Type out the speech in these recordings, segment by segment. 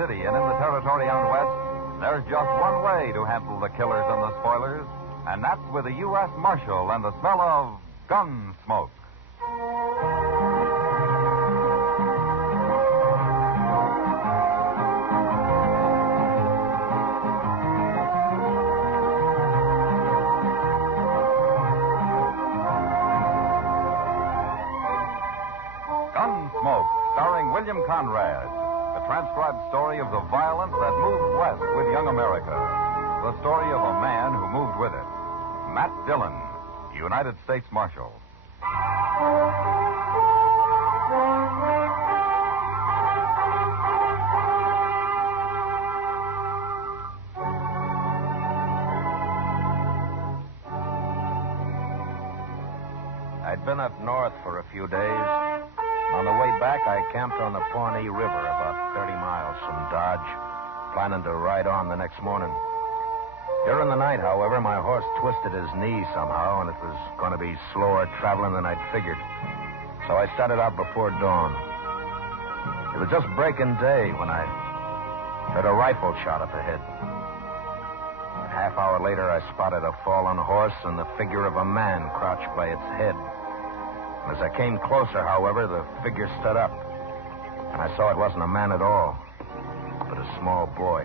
city and in the territory out west, there's just one way to handle the killers and the spoilers, and that's with a U.S. Marshal and the smell of gun smoke. Gunsmoke, starring William Conrad. The transcribed story of the violence that moved west with young America. The story of a man who moved with it. Matt Dillon, United States Marshal. I'd been up north for a few days. On the way back, I camped on the Pawnee River about 30 miles from Dodge, planning to ride on the next morning. During the night, however, my horse twisted his knee somehow, and it was going to be slower traveling than I'd figured. So I started out before dawn. It was just breaking day when I heard a rifle shot up ahead. A half hour later, I spotted a fallen horse and the figure of a man crouched by its head. As I came closer, however, the figure stood up, and I saw it wasn't a man at all, but a small boy.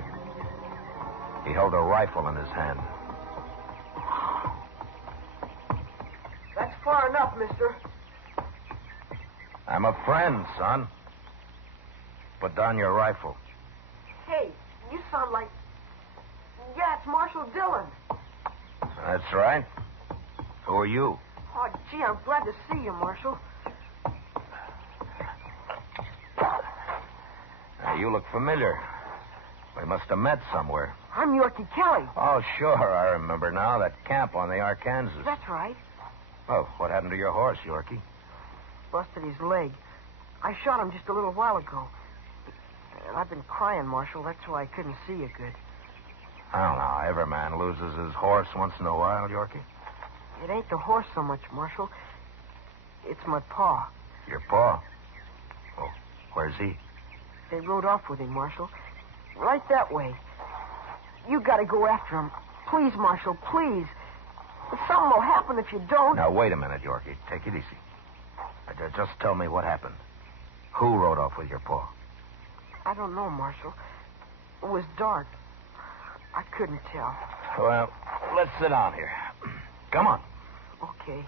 He held a rifle in his hand. That's far enough, mister. I'm a friend, son. Put down your rifle. Hey, you sound like... Yeah, it's Marshal Dillon. That's right. Who are you? Oh, gee, I'm glad to see you, Marshal. Now, you look familiar. We must have met somewhere. I'm Yorkie Kelly. Oh, sure, I remember now. That camp on the Arkansas. That's right. Oh, what happened to your horse, Yorkie? Busted his leg. I shot him just a little while ago. And I've been crying, Marshal. That's why I couldn't see you good. I don't know. Every man loses his horse once in a while, Yorkie. It ain't the horse so much, Marshal. It's my pa. Your pa? Oh, where's he? They rode off with him, Marshal. Right that way. You gotta go after him. Please, Marshal, please. Something will happen if you don't. Now, wait a minute, Yorkie. Take it easy. Just tell me what happened. Who rode off with your pa? I don't know, Marshal. It was dark. I couldn't tell. Well, let's sit down here. Come on. Okay.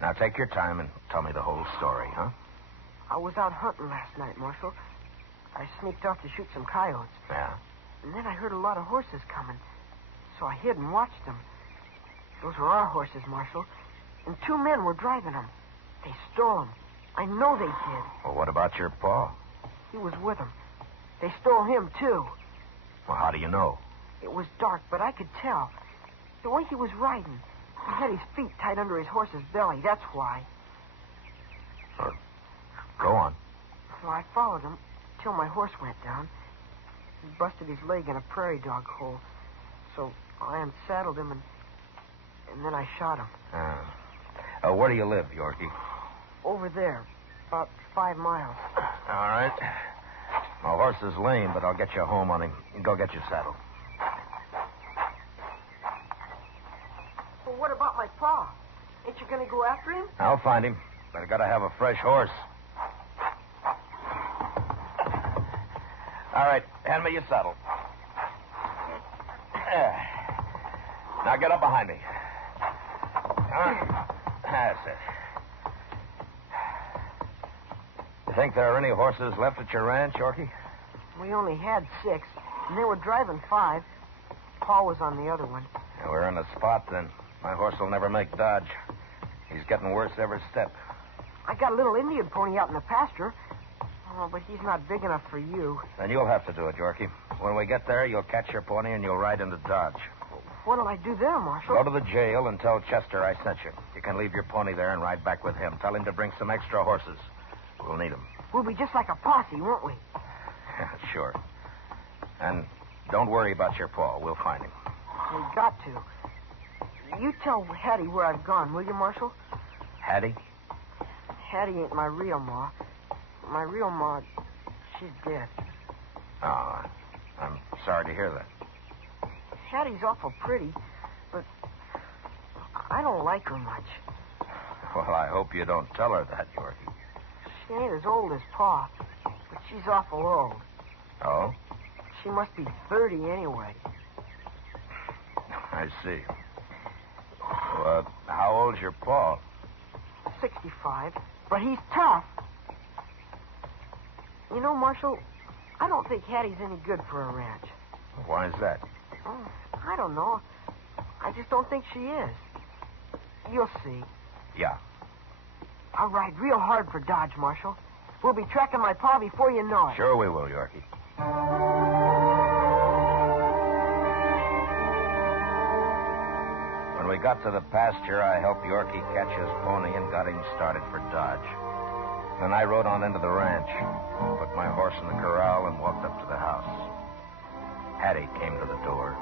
Now, take your time and tell me the whole story, huh? I was out hunting last night, Marshal. I sneaked off to shoot some coyotes. Yeah? And then I heard a lot of horses coming. So I hid and watched them. Those were our horses, Marshal. And 2 men were driving them. They stole them. I know they did. Well, what about your pa? He was with them. They stole him, too. Well, how do you know? It was dark, but I could tell. The way he was riding. He had his feet tied under his horse's belly. That's why. Go on. So I followed him till my horse went down. He busted his leg in a prairie dog hole. So I unsaddled him and then I shot him. Where do you live, Yorkie? Over there. About 5 miles. All right. My horse is lame, but I'll get you home on him. Go get your saddle. Well, what about my pa? Ain't you going to go after him? I'll find him, but I gotta have a fresh horse. All right, hand me your saddle. Now get up behind me. That's it. You think there are any horses left at your ranch, Yorkie? We only had 6, and they were driving 5. Pa was on the other one. Yeah, we're in a spot, then. My horse will never make Dodge. He's getting worse every step. I got a little Indian pony out in the pasture. Oh, but he's not big enough for you. Then you'll have to do it, Yorkie. When we get there, you'll catch your pony and you'll ride into Dodge. What'll I do there, Marshal? Go to the jail and tell Chester I sent you. You can leave your pony there and ride back with him. Tell him to bring some extra horses. We'll need them. We'll be just like a posse, won't we? Sure. And don't worry about your paw. We'll find him. We got to. You tell Hattie where I've gone, will you, Marshal? Hattie? Hattie ain't my real ma. My real ma, she's dead. Oh, I'm sorry to hear that. Hattie's awful pretty, but I don't like her much. Well, I hope you don't tell her that, Yorkie. She ain't as old as Pa, but she's awful old. Oh? She must be 30 anyway. I see. Well, how old's your pa? 65, but he's tough. You know, Marshal, I don't think Hattie's any good for a ranch. Why is that? Oh, I don't know. I just don't think she is. You'll see. Yeah. I'll ride real hard for Dodge, Marshal. We'll be tracking my pa before you know it. Sure we will, Yorkie. When we got to the pasture, I helped Yorkie catch his pony and got him started for Dodge. Then I rode on into the ranch, put my horse in the corral, and walked up to the house. Hattie came to the door.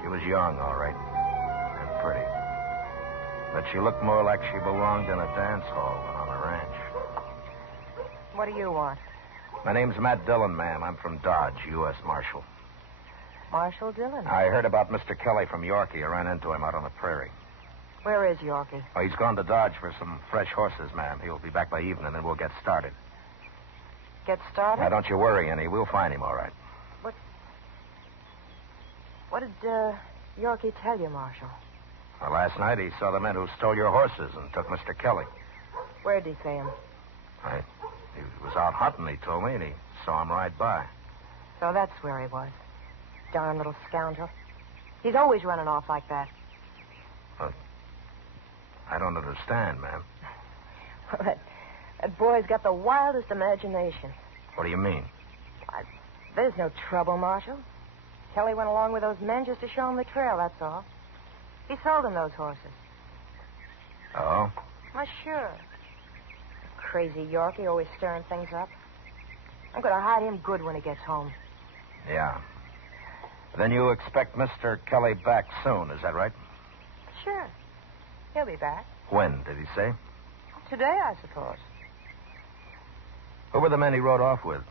She was young, all right, and pretty. But she looked more like she belonged in a dance hall than on a ranch. What do you want? My name's Matt Dillon, ma'am. I'm from Dodge, U.S. Marshal. Marshal Dillon. I heard about Mr. Kelly from Yorkie. I ran into him out on the prairie. Where is Yorkie? Oh, he's gone to Dodge for some fresh horses, ma'am. He'll be back by evening, and we'll get started. Get started? Now, don't you worry any. We'll find him all right. What did Yorkie tell you, Marshal? Well, last night he saw the men who stole your horses and took Mr. Kelly. Where'd he see him? He was out hunting, he told me, and he saw him ride by. So that's where he was. Darn little scoundrel. He's always running off like that. I don't understand, ma'am. Well, that boy's got the wildest imagination. What do you mean? There's no trouble, Marshal. Kelly went along with those men just to show him the trail, that's all. He sold him those horses. Oh? Why, sure. Crazy Yorkie, always stirring things up. I'm going to hide him good when he gets home. Yeah. Then you expect Mr. Kelly back soon, is that right? Sure. He'll be back. When, did he say? Today, I suppose. Who were the men he rode off with?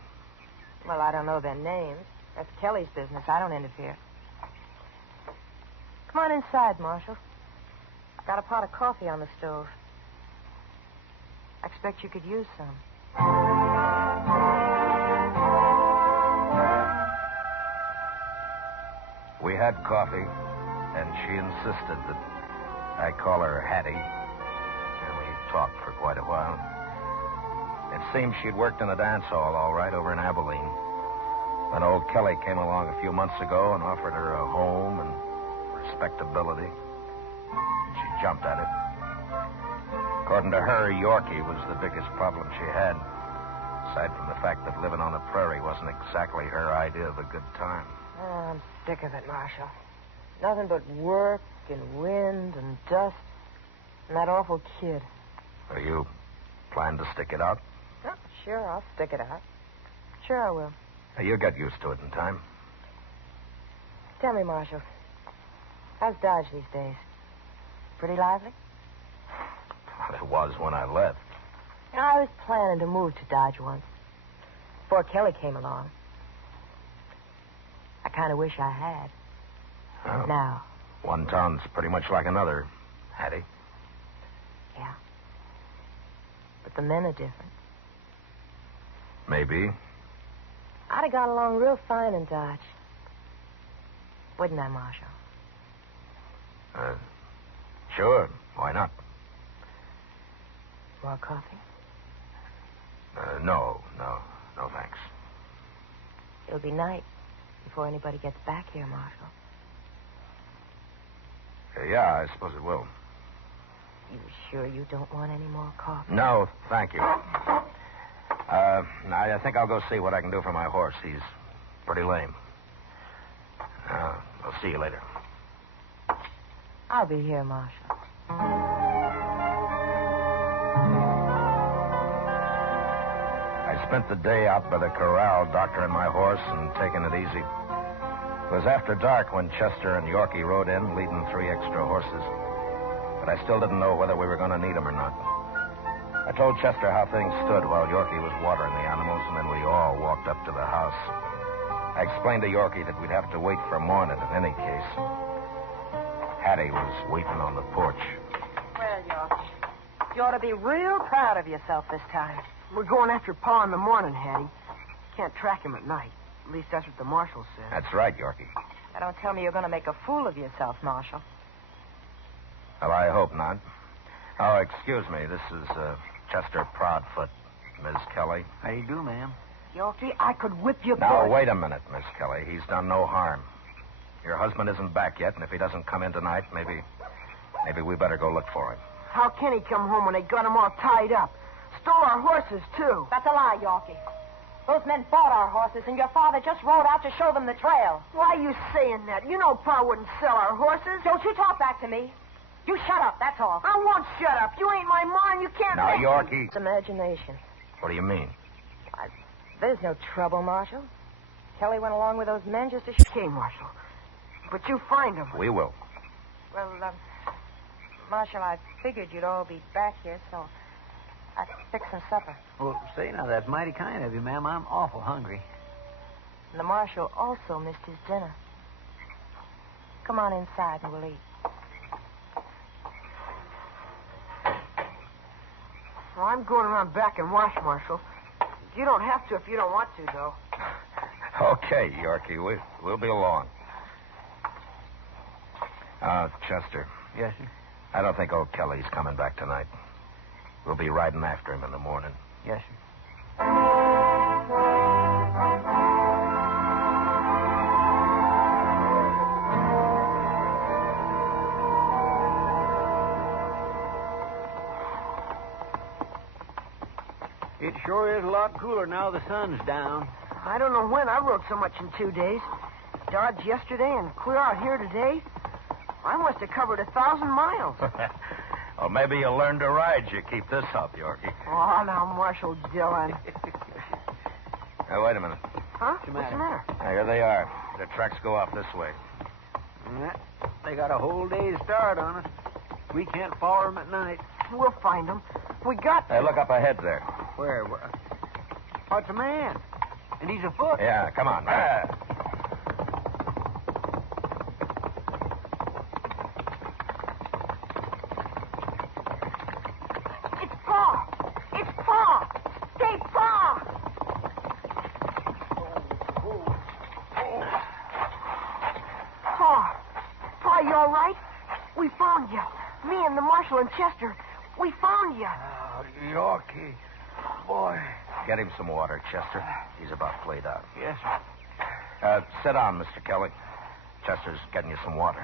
Well, I don't know their names. That's Kelly's business. I don't interfere. Come on inside, Marshal. Got a pot of coffee on the stove. I expect you could use some. We had coffee, and she insisted that I call her Hattie, and we talked for quite a while. It seemed she'd worked in a dance hall, all right, over in Abilene. Then old Kelly came along a few months ago and offered her a home and respectability. She jumped at it. According to her, Yorkie was the biggest problem she had, aside from the fact that living on the prairie wasn't exactly her idea of a good time. Oh, I'm sick of it, Marshal. Nothing but work and wind and dust and that awful kid. Are you planning to stick it out? Oh, sure, I'll stick it out. Sure I will. You'll get used to it in time. Tell me, Marshal, how's Dodge these days? Pretty lively? Well, it was when I left. You know, I was planning to move to Dodge once, before Kelly came along. I kind of wish I had. Oh. Now. One town's pretty much like another, Hattie. Yeah. But the men are different. Maybe. I'd have got along real fine in Dodge. Wouldn't I, Marshal? Sure. Why not? More coffee? No, thanks. It'll be night before anybody gets back here, Marshal. Yeah, I suppose it will. You sure you don't want any more coffee? No, thank you. I think I'll go see what I can do for my horse. He's pretty lame. I'll see you later. I'll be here, Marshal. I spent the day out by the corral doctoring my horse and taking it easy. It was after dark when Chester and Yorkie rode in, leading 3 extra horses. But I still didn't know whether we were going to need them or not. I told Chester how things stood while Yorkie was watering the animals, and then we all walked up to the house. I explained to Yorkie that we'd have to wait for morning in any case. Hattie was waiting on the porch. Well, Yorkie, you ought to be real proud of yourself this time. We're going after Pa in the morning, Hattie. Can't track him at night. At least that's what the marshal said. That's right, Yorkie. Now, don't tell me you're going to make a fool of yourself, Marshal. Well, I hope not. Oh, excuse me. This is Chester Proudfoot, Miss Kelly. How do you do, ma'am? Yorkie, I could whip you. Now, boys. wait a minute, Miss Kelly. He's done no harm. Your husband isn't back yet, and if he doesn't come in tonight, maybe we better go look for him. How can he come home when they got him all tied up? Stole our horses, too. That's a lie, Yorkie. Those men bought our horses, and your father just rode out to show them the trail. Why are you saying that? You know Pa wouldn't sell our horses. Don't you talk back to me. You shut up, that's all. I won't shut up. You ain't my mom. You can't... Now, make- Yorkie. It's imagination. What do you mean? There's no trouble, Marshal. Kelly went along with those men just to... Okay, Marshal. But you find him. We will. Well, Marshal, I figured you'd all be back here, so I fixed some supper. Well, say, now, that's mighty kind of you, ma'am. I'm awful hungry. And the Marshal also missed his dinner. Come on inside and we'll eat. Well, I'm going around back and wash, Marshal. You don't have to if you don't want to, though. Okay, Yorkie. We'll be along. Chester. Yes, sir? I don't think old Kelly's coming back tonight. We'll be riding after him in the morning. Yes, sir. It sure is a lot cooler now the sun's down. I don't know when I rode so much in 2 days. Dodge yesterday and clear out here today. I must have covered 1,000 miles. Well, maybe you'll learn to ride. You keep this up, Yorkie. Oh, now, Marshal Dillon. Now, wait a minute. Huh? the What's the matter? matter? Now, here they are. The tracks go off this way. Yeah, they got a whole day's start on us. We can't follow them at night. We'll find them. We got Hey, look up ahead there. Where? What's a man? And he's afoot. Yeah, come on. It's Pa! It's Pa! Hey, Pa! Pa! Pa, you all right? We found you. Me and the Marshal and Chester. We found you. Oh, Yorkie. Boy. Get him some water, Chester. He's about played out. Yes, sir. Sit down, Mr. Kelly. Chester's getting you some water.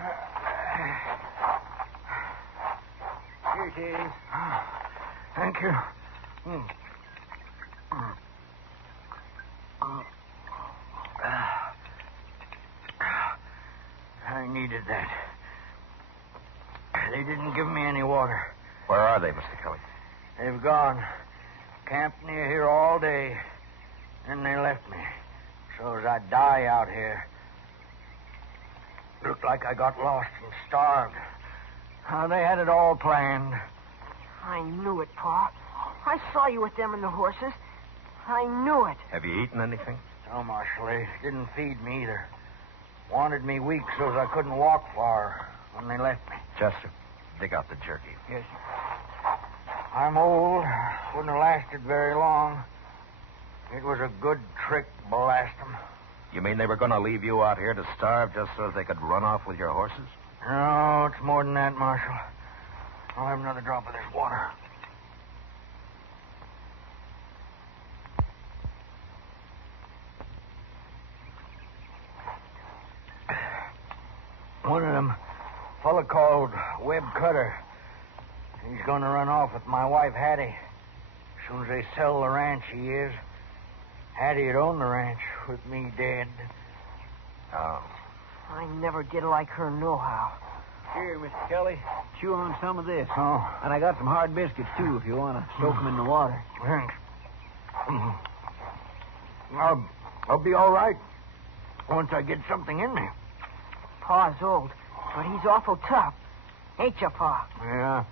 Here it is. Thank you. I needed that. They didn't give me any water. Where are they, Mr. Kelly? They've gone. Camped near here all day. Then they left me. So as I'd die out here. Looked like I got lost and starved. They had it all planned. I knew it, Pa. I saw you with them and the horses. I knew it. Have you eaten anything? No, Marshal, they didn't feed me either. Wanted me weak so as I couldn't walk far when they left me. Chester, dig out the jerky. Yes, sir. I'm old. Wouldn't have lasted very long. It was a good trick, blast 'em. You mean they were going to leave you out here to starve just so they could run off with your horses? No, it's more than that, Marshal. I'll have another drop of this water. One of them, fella called Webb Cutter. He's going to run off with my wife, Hattie. As soon as they sell the ranch, he is. Hattie'd own the ranch with me dead. Oh. I never did like her nohow. Here, Mr. Kelly, chew on some of this. Oh. And I got some hard biscuits, too, if you want to soak them in the water. Thanks. I'll be all right once I get something in me. Pa's old, but he's awful tough. Ain't you, Pa? Yeah.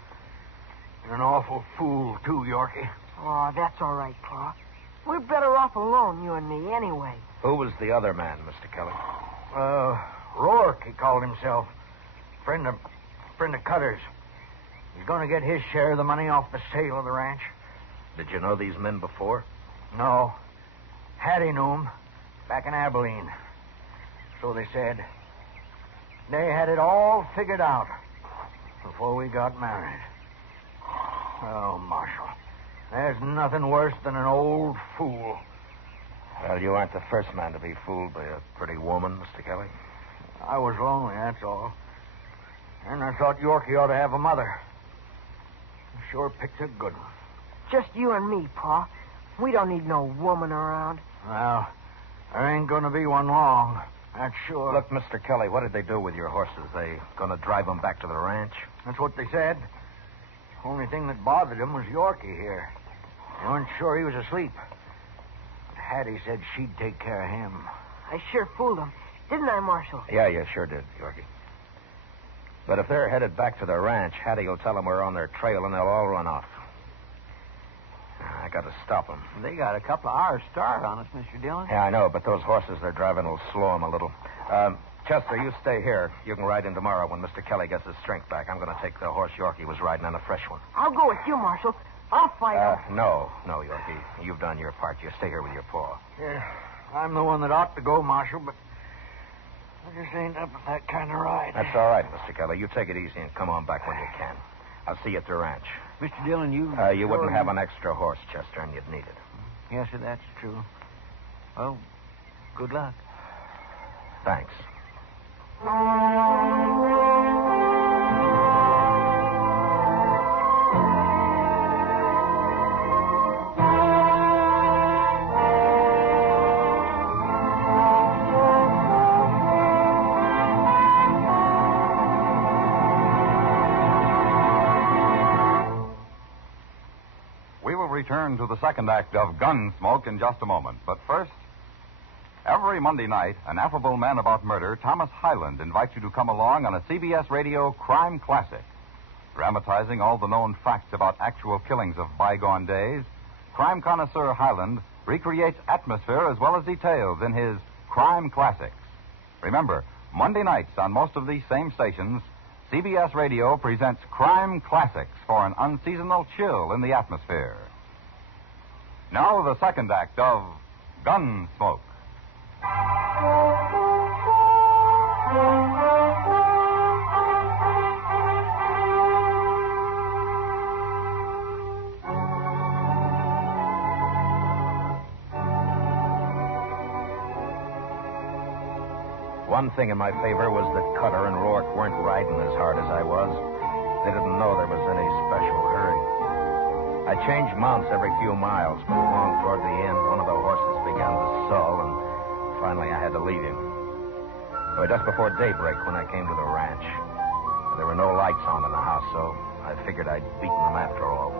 You're an awful fool, too, Yorkie. Oh, that's all right, Pa. We're better off alone, you and me, anyway. Who was the other man, Mr. Kelly? Rourke, he called himself. Friend of Cutter's. He's going to get his share of the money off the sale of the ranch. Did you know these men before? No. Hattie knew him back in Abilene. So they said. They had it all figured out before we got married. Oh, Marshal, there's nothing worse than an old fool. Well, you aren't the first man to be fooled by a pretty woman, Mr. Kelly. I was lonely, that's all. And I thought Yorkie ought to have a mother. Sure picked a good one. Just you and me, Pa. We don't need no woman around. Well, there ain't going to be one long. That's sure. Look, Mr. Kelly, what did they do with your horses? They going to drive them back to the ranch? That's what they said. Only thing that bothered them was Yorkie here. They weren't sure he was asleep. But Hattie said she'd take care of him. I sure fooled them, didn't I, Marshal? Yeah, you sure did, Yorkie. But if they're headed back to the ranch, Hattie will tell them we're on their trail and they'll all run off. I got to stop them. They got a couple of hours start on us, Mr. Dillon. Yeah, I know, but those horses they're driving will slow them a little. Chester, you stay here. You can ride in tomorrow when Mr. Kelly gets his strength back. I'm going to take the horse Yorkie was riding on a fresh one. I'll go with you, Marshal. I'll fight him. No, Yorkie. You've done your part. You stay here with your paw. Yeah, I'm the one that ought to go, Marshal, but I just ain't up with that kind of ride. That's all right, Mr. Kelly. You take it easy and come on back when you can. I'll see you at the ranch. Mr. Dillon, you wouldn't have an extra horse, Chester, and you'd need it. Yes, sir, that's true. Well, good luck. Thanks. We will return to the second act of Gunsmoke in just a moment. But first, every Monday night, an affable man about murder, Thomas Hyland, invites you to come along on a CBS Radio crime classic. Dramatizing all the known facts about actual killings of bygone days, crime connoisseur Hyland recreates atmosphere as well as details in his crime classics. Remember, Monday nights on most of these same stations, CBS Radio presents crime classics for an unseasonal chill in the atmosphere. Now the second act of Gunsmoke. One thing in my favor was that Cutter and Rourke weren't riding as hard as I was. They didn't know there was any special hurry. I changed mounts every few miles, but along toward the end, one of the horses began to sull, and finally I had to leave him. It was just before daybreak when I came to the ranch. There were no lights on in the house, so I figured I'd beaten them after all.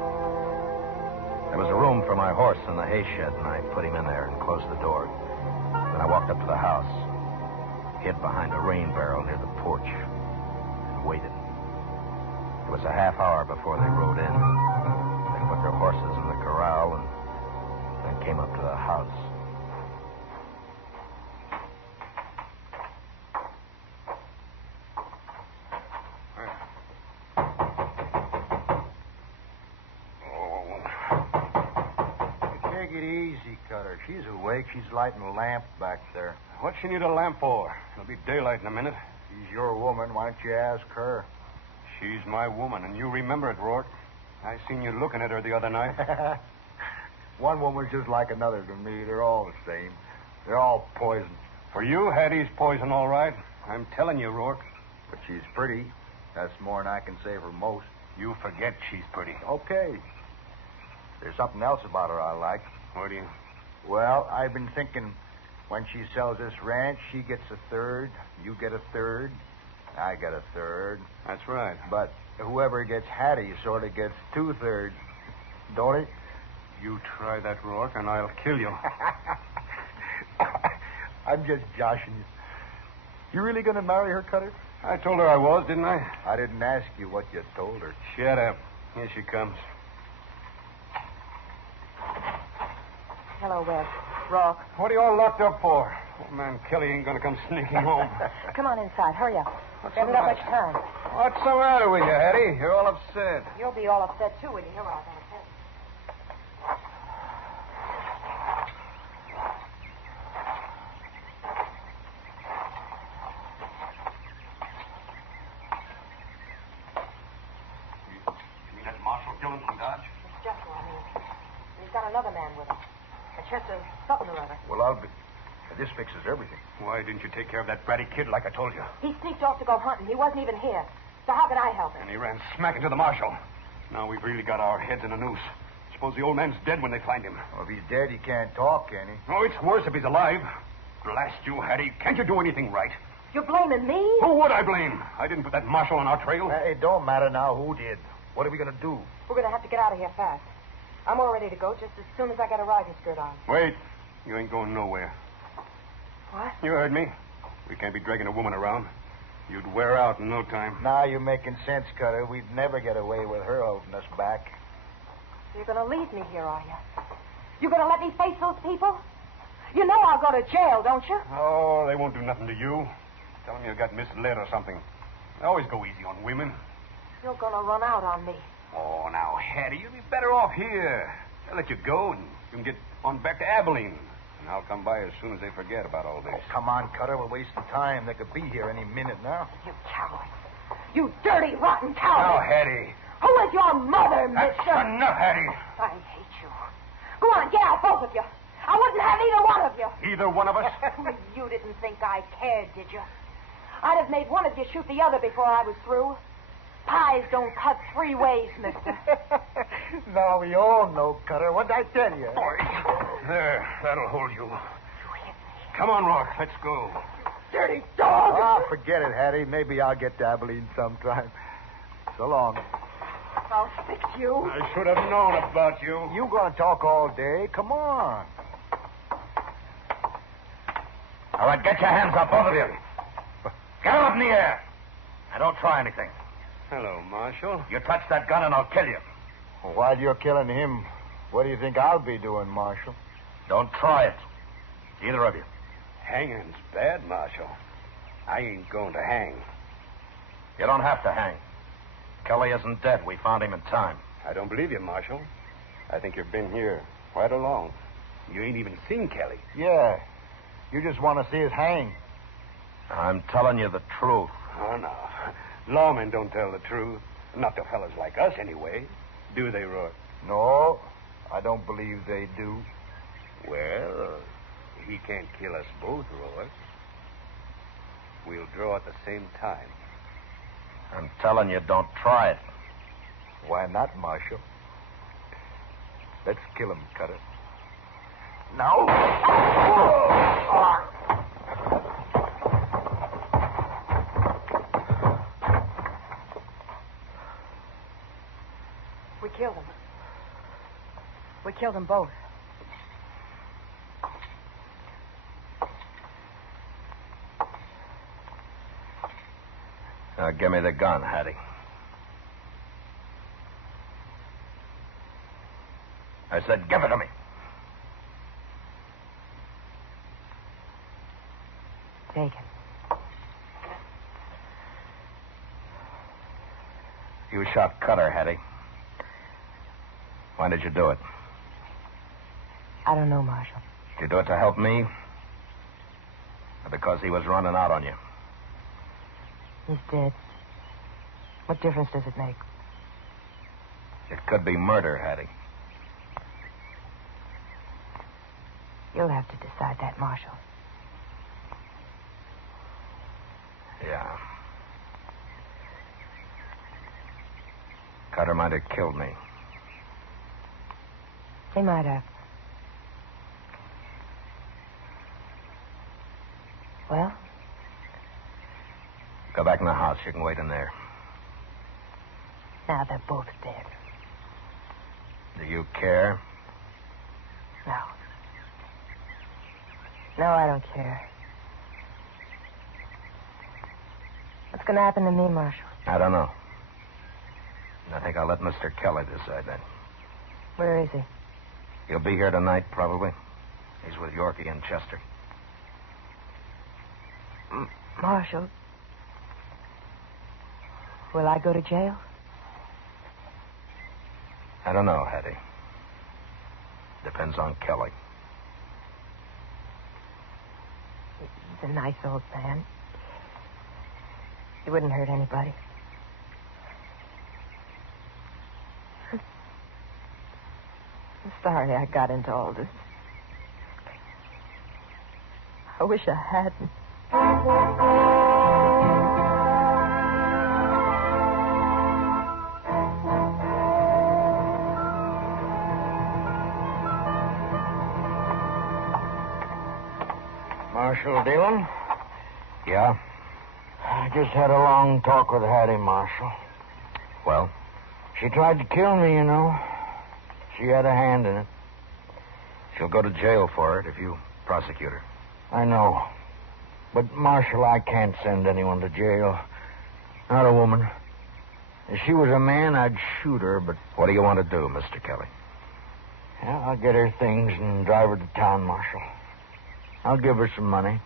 There was a room for my horse in the hay shed, and I put him in there and closed the door. Then I walked up to the house, hid behind a rain barrel near the porch, and waited. It was a half hour before they rode in. They put their horses in the corral and then came up to the house. Take it easy, Cutter. She's awake. She's lighting a lamp back there. What's she need a lamp for? It'll be daylight in a minute. She's your woman. Why don't you ask her? She's my woman, and you remember it, Rourke. I seen you looking at her the other night. One woman's just like another to me. They're all the same. They're all poison. For you, Hattie's poison, all right. I'm telling you, Rourke. But she's pretty. That's more than I can say for most. You forget she's pretty. Okay. There's something else about her I like. What do you... Well, I've been thinking when she sells this ranch, she gets a third, you get a third, I get a third. That's right. But whoever gets Hattie sort of gets 2/3, don't he? You try that, Rourke, and I'll kill you. I'm just joshing you. You really going to marry her, Cutter? I told her I was, didn't I? I didn't ask you what you told her. Shut up. Here she comes. Hello, Webb. Rock. What are you all locked up for? Old man Kelly ain't gonna come sneaking home. Come on inside. Hurry up. What's We haven't the got much matter? time. What's the matter with you, Hattie? You're all upset. You'll be all upset, too, when you hear what I'm going to say. You mean that Marshal Dillon from Dodge? It's just what I mean. He's got another man with him. A Chester something or other. Well, I'll be... This fixes everything. Why didn't you take care of that bratty kid like I told you? He sneaked off to go hunting. He wasn't even here. So how could I help him? And he ran smack into the Marshal. Now we've really got our heads in a noose. Suppose the old man's dead when they find him. Well, if he's dead, he can't talk, can he? Oh, it's worse if he's alive. Blast you, Hattie. Can't you do anything right? You're blaming me? Who would I blame? I didn't put that Marshal on our trail. It don't matter now who did. What are we going to do? We're going to have to get out of here fast. I'm all ready to go just as soon as I get a riding skirt on. Wait. You ain't going nowhere. What? You heard me. We can't be dragging a woman around. You'd wear out in no time. Now you're making sense, Cutter. We'd never get away with her holding us back. You're going to leave me here, are you? You're going to let me face those people? You know I'll go to jail, don't you? Oh, they won't do nothing to you. Tell them you got misled or something. They always go easy on women. You're going to run out on me. Oh, now, Hattie, you'll be better off here. They'll let you go, and you can get on back to Abilene. And I'll come by as soon as they forget about all this. Oh, come on, Cutter. We're wasting time. They could be here any minute now. You coward. You dirty, rotten Now, coward. Hattie. Who is your mother, That's mister? enough, Hattie. I hate you. Go on, get out, both of you. I wouldn't have either one of you. Either one of us? You didn't think I cared, did you? I'd have made one of you shoot the other before I was through. Pies don't cut three ways, mister. Now we all know, Cutter. What'd I tell you? There, that'll hold you. Come on, Rock, let's go. Dirty dog! Ah, forget it, Hattie. Maybe I'll get to Abilene sometime. So long. I'll fix you. I should have known about you. You gonna talk all day? Come on. All right, get your hands up, both of you. Get up in the air. Now, don't try anything. Hello, Marshal. You touch that gun and I'll kill you. While you're killing him, what do you think I'll be doing, Marshal? Don't try it. Either of you. Hanging's bad, Marshal. I ain't going to hang. You don't have to hang. Kelly isn't dead. We found him in time. I don't believe you, Marshal. I think you've been here quite along. You ain't even seen Kelly. Yeah. You just want to see us hang. I'm telling you the truth. Oh, no. Lawmen don't tell the truth. Not to fellas like us, anyway. Do they, Rourke? No, I don't believe they do. Well, he can't kill us both, Rourke. We'll draw at the same time. I'm telling you, don't try it. Why not, Marshal? Let's kill him, Cutter. Now. We killed him. We killed them both. Now, give me the gun, Hattie. I said, give it to me. Take it. You shot Cutter, Hattie. Why did you do it? I don't know, Marshal. Did you do it to help me? Or because he was running out on you? He's dead. What difference does it make? It could be murder, Hattie. You'll have to decide that, Marshal. Yeah. Cutter might have killed me. He might have. Well? Go back in the house. You can wait in there. Now they're both dead. Do you care? No. No, I don't care. What's going to happen to me, Marshal? I don't know. I think I'll let Mr. Kelly decide that. Where is he? He'll be here tonight, probably. He's with Yorkie and Chester. Marshal, will I go to jail? I don't know, Hattie. Depends on Kelly. He's a nice old man. He wouldn't hurt anybody. I'm sorry I got into all this. I wish I hadn't. Marshal Dillon? Yeah? I just had a long talk with Hattie, Marshal. Well? She tried to kill me, you know. She had a hand in it. She'll go to jail for it if you prosecute her. I know. But, Marshal, I can't send anyone to jail. Not a woman. If she was a man, I'd shoot her, but... What do you want to do, Mr. Kelly? Yeah, I'll get her things and drive her to town, Marshal. I'll give her some money.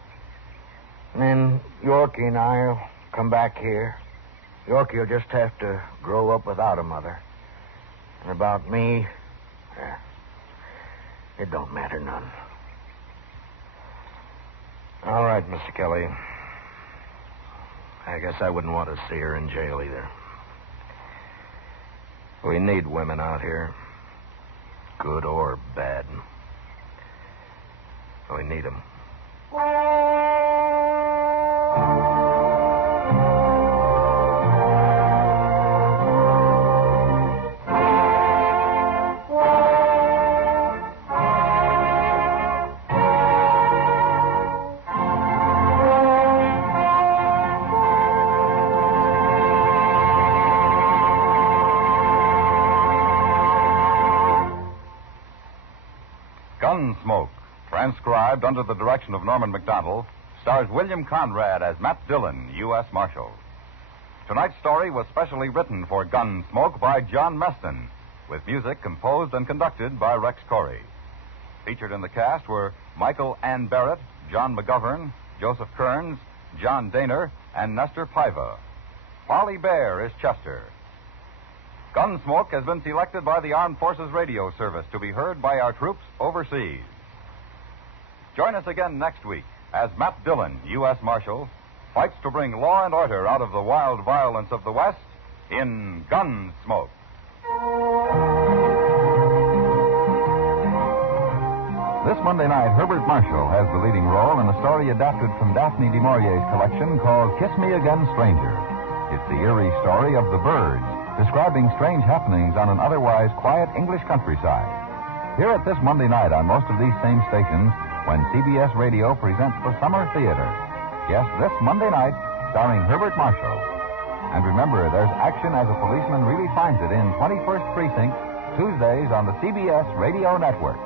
And then Yorkie and I'll come back here. Yorkie will just have to grow up without a mother. And about me, it don't matter none. All right, Mr. Kelly. I guess I wouldn't want to see her in jail either. We need women out here. Good or bad. We need them. Gunsmoke, transcribed under the direction of Norman Macdonald, stars William Conrad as Matt Dillon, U.S. Marshal. Tonight's story was specially written for Gunsmoke by John Meston, with music composed and conducted by Rex Corey. Featured in the cast were Michael Ann Barrett, John McGovern, Joseph Kearns, John Daner, and Nestor Paiva. Polly Bear is Chester. Gunsmoke has been selected by the Armed Forces Radio Service to be heard by our troops overseas. Join us again next week as Matt Dillon, U.S. Marshal, fights to bring law and order out of the wild violence of the West in Gunsmoke. This Monday night, Herbert Marshall has the leading role in a story adapted from Daphne du Maurier's collection called Kiss Me Again, Stranger. It's the eerie story of the Birds, describing strange happenings on an otherwise quiet English countryside. Hear it this Monday night on most of these same stations when CBS Radio presents the Summer Theater. Yes, this Monday night, starring Herbert Marshall. And remember, there's action as a policeman really finds it in 21st Precinct, Tuesdays on the CBS Radio Network.